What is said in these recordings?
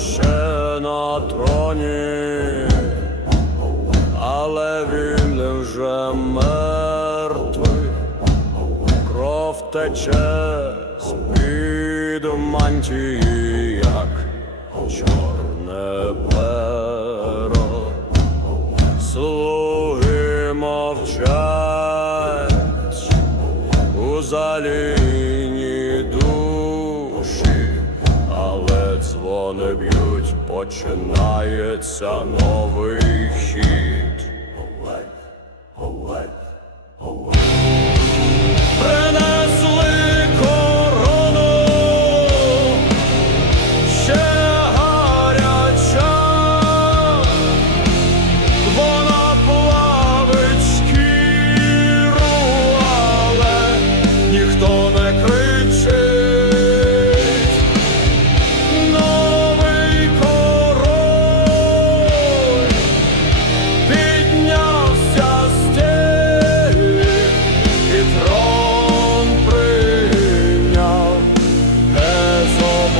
ще на троні, але він не вже мертвий, кров тече з під мантії, як чорне перо. Слуги мовчать у залі. Дзвони б'ють, починається новий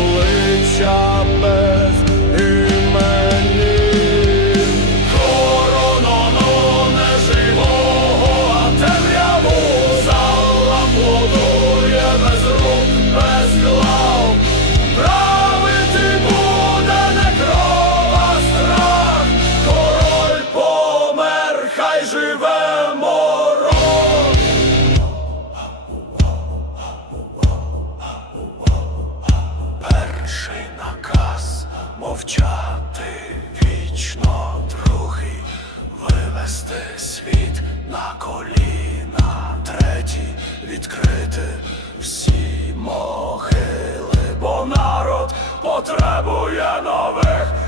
away. Вічно, другий вивести світ на коліна, третій відкрити всі могили, бо народ потребує нових